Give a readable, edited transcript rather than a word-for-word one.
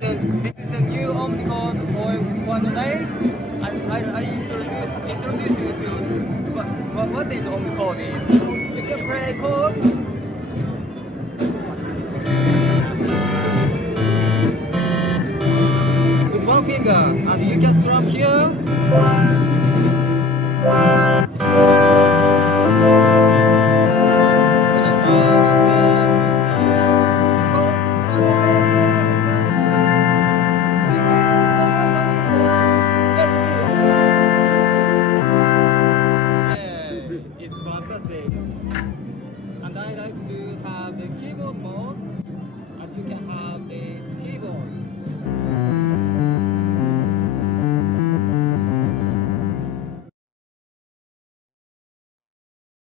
This is the new omnichord Om-108. I introduce you to what is omnichord is. You can play chord. With one finger, and you can strum here. It's fantastic. And I like to have the keyboard mode, and you can have the